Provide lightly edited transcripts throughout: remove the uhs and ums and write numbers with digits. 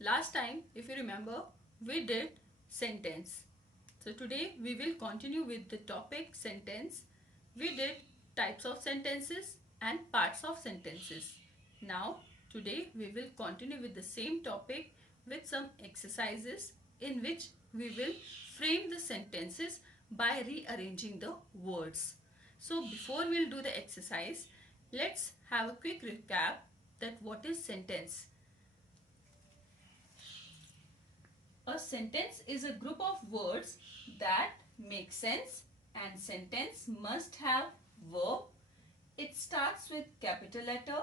Last time, if you remember, we did sentence. So today we will continue with the topic sentence. We did types of sentences and parts of sentences. Now today we will continue with the same topic with some exercises in which we will frame the sentences by rearranging the words. So before we'll do the exercise, let's have a quick recap that what is sentence. A sentence is a group of words that make sense, and sentence must have verb. It starts with capital letter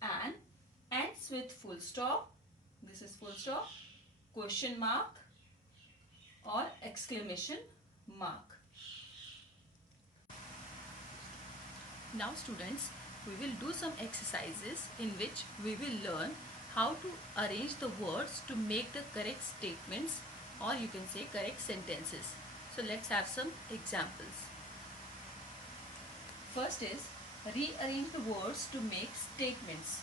and ends with full stop. This is full stop, question mark or exclamation mark. Now students, we will do some exercises in which we will learn how to arrange the words to make the correct statements, or you can say correct sentences. So let's have some examples. First is rearrange the words to make statements.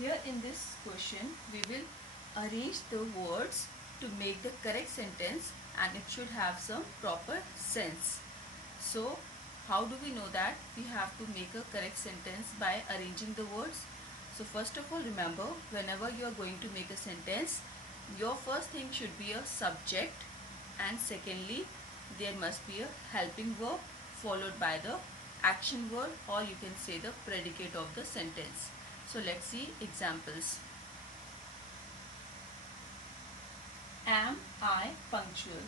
Here in this question we will arrange the words to make the correct sentence, and it should have some proper sense. So how do we know that we have to make a correct sentence by arranging the words? So first of all, remember, whenever you are going to make a sentence, your first thing should be a subject, and secondly there must be a helping verb followed by the action word, or you can say the predicate of the sentence. So let's see examples. Am I punctual?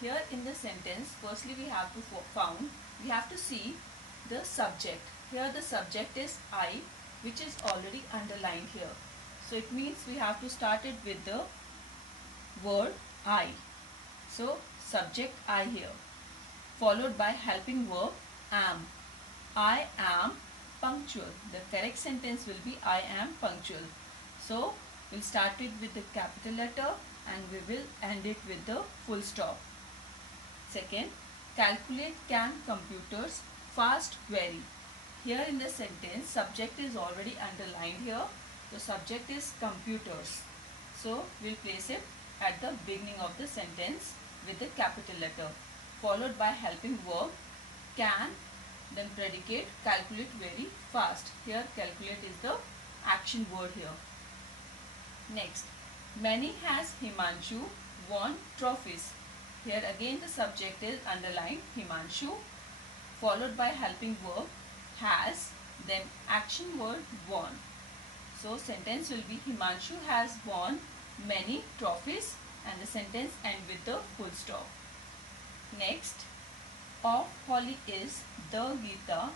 Here in the sentence, firstly we have to see the subject. Here the subject is I, which is already underlined here. So it means we have to start it with the word I. So subject I here, followed by helping verb am. I am punctual. The correct sentence will be I am punctual. So we'll start it with the capital letter and we will end it with the full stop. Second, calculate can computers fast vary. Here in the sentence, subject is already underlined here. The subject is computers. So we'll place it at the beginning of the sentence with the capital letter, followed by helping verb can, then predicate calculate very fast. Here calculate is the action word here. Next, many has Himanshu won trophies. Here again the subject is underlined Himanshu, followed by helping verb has, then action word won. So sentence will be Himanshu has won many trophies, and the sentence ends with the full stop. Next, of Holly is the Gita,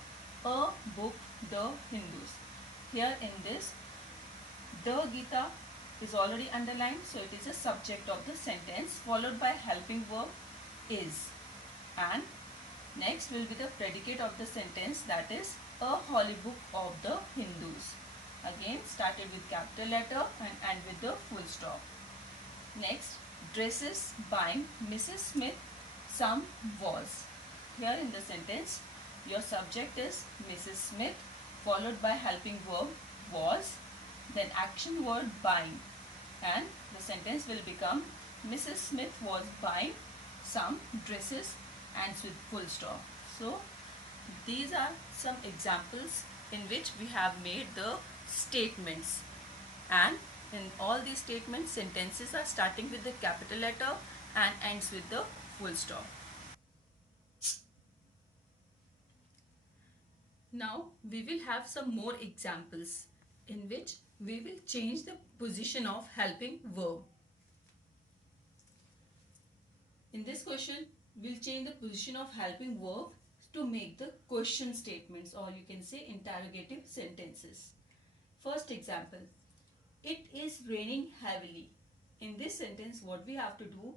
a book the Hindus. Here in this, the Gita is already underlined, so it is a subject of the sentence, followed by helping verb is, and next will be the predicate of the sentence, that is a holy book of the Hindus. Again started with capital letter and end with the full stop. Next, dresses buying Mrs. Smith some was. Here in the sentence, your subject is Mrs. Smith, followed by helping verb was, then action word buying, and the sentence will become Mrs. Smith was buying some dresses, ends with full stop. So these are some examples in which we have made the statements, and in all these statements sentences are starting with the capital letter and ends with the full stop. Now we will have some more examples in which we will change the position of helping verb. In this question, we'll change the position of helping verb to make the question statements, or you can say interrogative sentences. First example, it is raining heavily. In this sentence, what we have to do,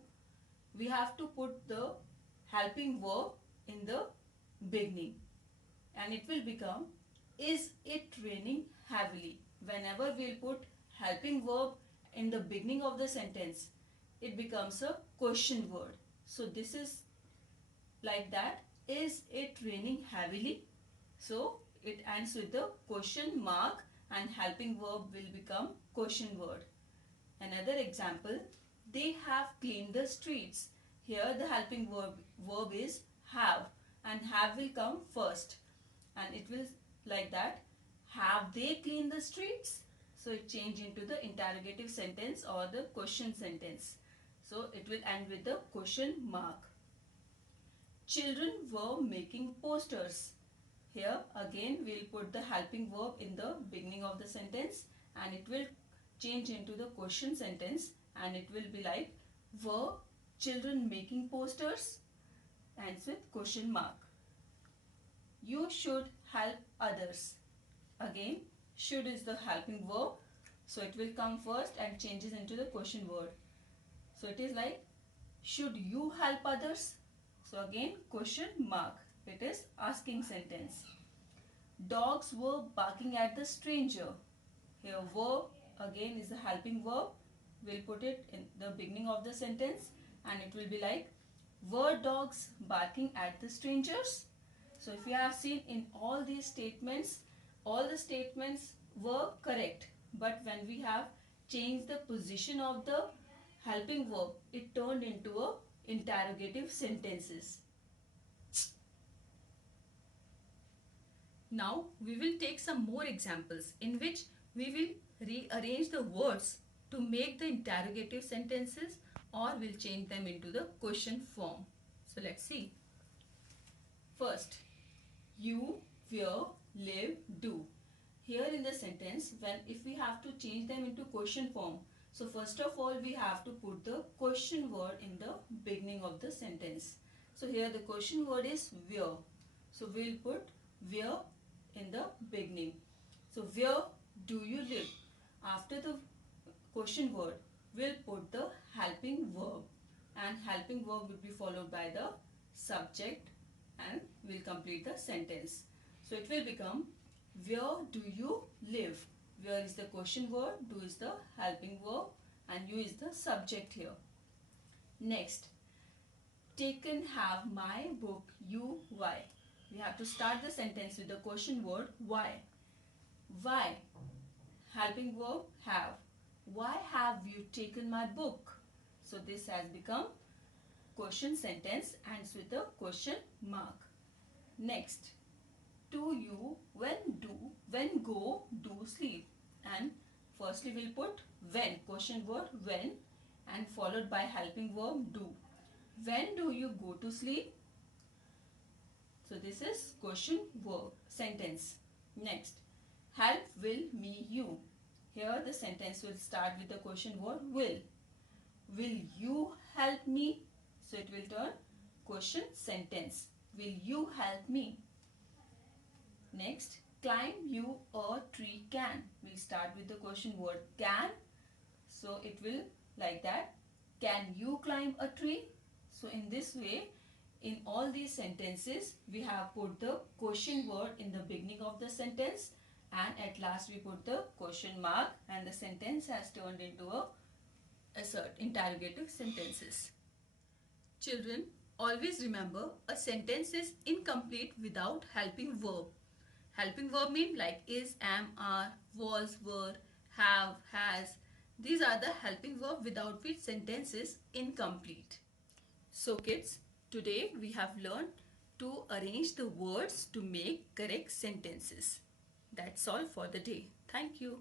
we have to put the helping verb in the beginning, and it will become is it raining heavily. Whenever we'll put helping verb in the beginning of the sentence, it becomes a question word. So this is like that, is it raining heavily? So it ends with the question mark and helping verb will become question word. Another example, they have cleaned the streets. Here the helping verb is have, and have will come first, and it will like that, have they cleaned the streets? So it change into the interrogative sentence or the question sentence. So it will end with the question mark. Children were making posters. Here again we will put the helping verb in the beginning of the sentence, and it will change into the question sentence, and it will be like, were children making posters? Ends with question mark. You should help others. Again, should is the helping verb, so it will come first and changes into the question word. So it is like, should you help others? So again question mark, it is asking sentence. Dogs were barking at the stranger. Here were again is the helping verb. We'll put it in the beginning of the sentence, and it will be like, were dogs barking at the strangers? So if you have seen in all these statements, all the statements were correct, but when we have changed the position of the helping verb, it turned into a interrogative sentences. Now we will take some more examples in which we will rearrange the words to make the interrogative sentences, or we'll change them into the question form. So let's see. First, you, where, live, do. Here in the sentence, when if we have to change them into question form, so first of all we have to put the question word in the beginning of the sentence. So here the question word is where. So we'll put where in the beginning. So where do you live? After the question word, we'll put the helping verb, and helping verb will be followed by the subject, and we'll complete the sentence. So it will become, where do you live? Where is the question word, do is the helping verb, and you is the subject here. Next, taken have my book, you, why. We have to start the sentence with the question word why. Why? Helping verb have. Why have you taken my book? So this has become question sentence, ends with a question mark. Next, to you, when go, do, sleep. And firstly we'll put when, question word when, and followed by helping verb do. When do you go to sleep? So this is question verb sentence. Next, help, will, me, you. Here the sentence will start with the question word will. Will you help me? So it will turn question sentence. Will you help me? Next, climb you a tree can. We'll start with the question word can. So it will like that. Can you climb a tree? So in this way, in all these sentences, we have put the question word in the beginning of the sentence, and at last we put the question mark, and the sentence has turned into a assert interrogative sentences. Children, always remember, a sentence is incomplete without helping verb. Helping verb mean like is, am, are, was, were, have, has. These are the helping verb without which sentence is incomplete. So kids, today we have learned to arrange the words to make correct sentences. That's all for the day. Thank you.